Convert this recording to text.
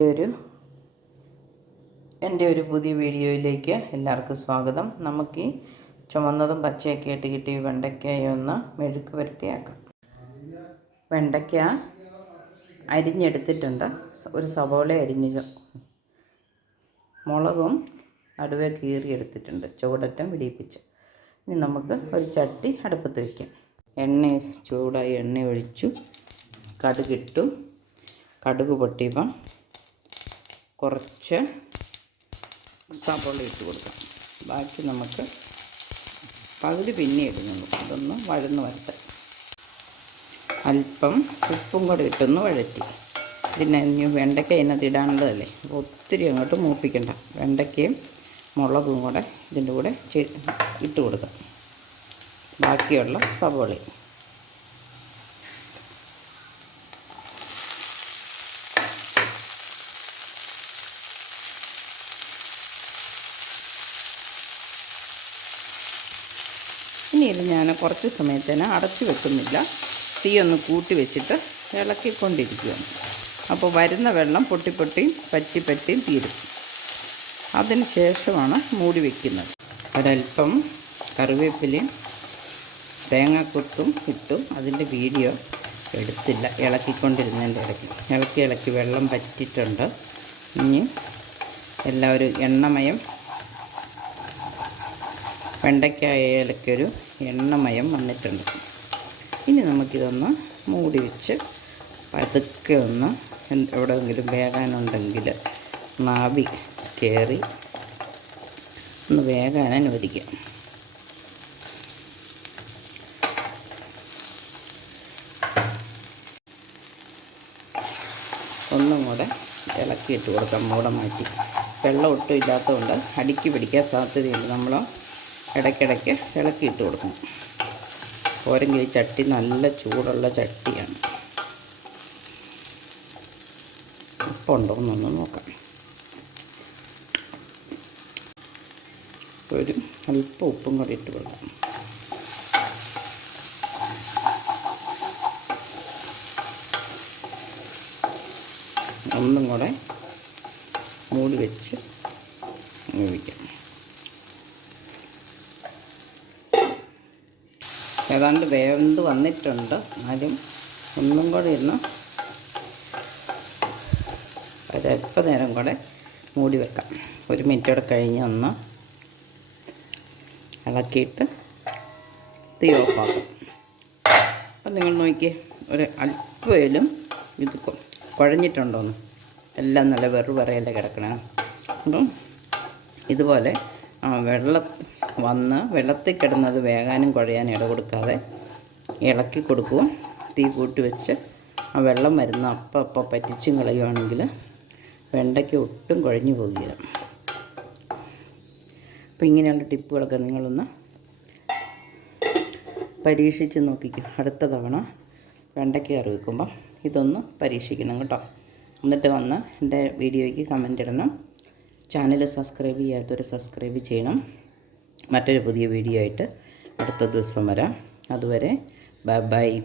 ഒരു എന്റെ ഒരു പുതിയ വീഡിയോയിലേക്ക് എല്ലാവർക്കും സ്വാഗതം. നമുക്ക് ഈ ചുമന്നതും പച്ചയൊക്കെ ആയിട്ട് കിട്ടിയ വെണ്ടയ്ക്കയെ ഒന്ന് മെഴുക്ക് വരട്ടിയാക്കാം വെണ്ടയ്ക്ക അരിഞ്ഞെടുത്തിട്ടുണ്ട്. ഒരു സവോള അരിഞ്ഞ് മുളകും നടുവേ കീറി എടുത്തിട്ടുണ്ട് ചുവടറ്റം പിടിപ്പിച്ച്. ഇനി നമുക്ക് ഒരു ചട്ടി അടുപ്പത്ത് വയ്ക്കാം എണ്ണ ചൂടായി എണ്ണ ഒഴിച്ചു. കടുകിട്ടു കടുക് പൊട്ടിയപ്പം കുറച്ച് സവോള ഇട്ട് കൊടുക്കാം. ബാക്കി നമുക്ക് പകുതി പിന്നെ ഇടുന്നുള്ളൂ. അതൊന്ന് വഴന്ന് വരട്ടെ. അല്പം ഉപ്പും കൂടെ ഇട്ടൊന്ന് വഴറ്റി. പിന്നെ ഇനി വെണ്ടയ്ക്ക അതിനകത്ത് ഇടാനുള്ളതല്ലേ? അപ്പോൾ ഒത്തിരി അങ്ങോട്ട് മൂപ്പിക്കണ്ട. വെണ്ടയ്ക്കയും മുളകും കൂടെ ഇതിന്റെ കൂടെ ഇട്ട് കൊടുക്കാം. ബാക്കിയുള്ള സവോളയും ഇത് ഞാൻ കുറച്ച് സമയത്തേന് അടച്ചു വെക്കുന്നില്ല. തീ ഒന്ന് കൂട്ടി വെച്ചിട്ട് ഇളക്കിക്കൊണ്ടിരിക്കുകയാണ്. അപ്പോൾ വരുന്ന വെള്ളം പൊട്ടി പൊട്ടി പറ്റി പറ്റി തീരും. അതിന് ശേഷമാണ് മൂടി വയ്ക്കുന്നത് ഒരൽപ്പം കറിവേപ്പിലയും തേങ്ങാക്കൊത്തും ഇട്ടും അതിന്റെ വീഡിയോ എടുത്തില്ല. ഇളക്കിക്കൊണ്ടിരുന്നതിന്റെ ഇടയ്ക്ക്. ഇളക്കി ഇളക്കി വെള്ളം പറ്റിയിട്ടുണ്ട്. ഇനി എല്ലാവരും എണ്ണമയം വെണ്ടയ്ക്കായാലൊക്കെ എണ്ണമയം വന്നിട്ടുണ്ട്. ഇനി നമുക്കിതൊന്ന് മൂടി വെച്ച് പതുക്കെ ഒന്ന് എവിടെയെങ്കിലും വേകാനുണ്ടെങ്കിൽ നാവി കയറി ഒന്ന് വേകാൻ അനുവദിക്കാം. ഒന്നും കൂടെ ഇളക്കിയിട്ട് കൊടുക്കാം. മൂടെ മാറ്റി വെള്ളം ഒട്ടും ഇല്ലാത്തതുകൊണ്ട് അടുക്കി പിടിക്കാൻ സാധ്യതയുണ്ട്. നമ്മൾ ഇടയ്ക്കിടയ്ക്ക് ഇളക്കിയിട്ട് കൊടുക്കണം. പോരെങ്കിൽ ഈ ചട്ടി നല്ല ചൂടുള്ള ചട്ടിയാണ്. ഉപ്പ് ഉണ്ടോ എന്നൊന്ന് നോക്കാം. ഒരു അല്പം ഉപ്പും കൂടി ഇട്ട് കൊടുക്കാം. ഒന്നും കൂടെ മൂടി വെച്ച് വേവിക്കാം ഏതാണ്ട് വേവന്ത് വന്നിട്ടുണ്ട്. എന്നാലും ഒന്നും കൂടെ ഇരുന്ന് ഒരല്പ നേരം കൂടെ മൂടി വെക്കാം. ഒരു മിനിറ്റ് കൂടെ കഴിഞ്ഞ് ഒന്ന് ഇളക്കിയിട്ട് തീ ഓഫാക്കും അപ്പം നിങ്ങൾ നോക്കിയേ ഒരു അല്പയിലും ഇത് കുഴഞ്ഞിട്ടുണ്ടോന്ന് എല്ലാം നല്ല വെറു പറയല്ലേ കിടക്കണേ. അപ്പം ഇതുപോലെ വെള്ളം വന്ന് വെള്ളത്തിൽ കിടന്നത് വേകാനും കുഴയാനും ഇട കൊടുക്കാതെ ഇളക്കി കൊടുക്കും തീ കൂട്ടി വെച്ച് ആ വെള്ളം വരുന്ന അപ്പം അപ്പം പറ്റിച്ചും കളയുവാണെങ്കിൽ വെണ്ടയ്ക്ക് ഒട്ടും കുഴഞ്ഞു പോകില്ല. അപ്പം ഇങ്ങനെയുള്ള ടിപ്പുകളൊക്കെ നിങ്ങളൊന്ന് പരീക്ഷിച്ച് നോക്കിക്കും. അടുത്ത തവണ വെണ്ടയ്ക്ക് കറി ഇതൊന്ന് പരീക്ഷിക്കണം കേട്ടോ. എന്നിട്ട് വന്ന് എന്റെ വീഡിയോയ്ക്ക് കമന്റ് ഇടണം. ചാനൽ സബ്സ്ക്രൈബ് ചെയ്യാത്തവർ സബ്സ്ക്രൈബ് ചെയ്യണം. മറ്റൊരു പുതിയ വീഡിയോ ആയിട്ട് അടുത്ത ദിവസം വരാം. അതുവരെ ബൈ ബൈ.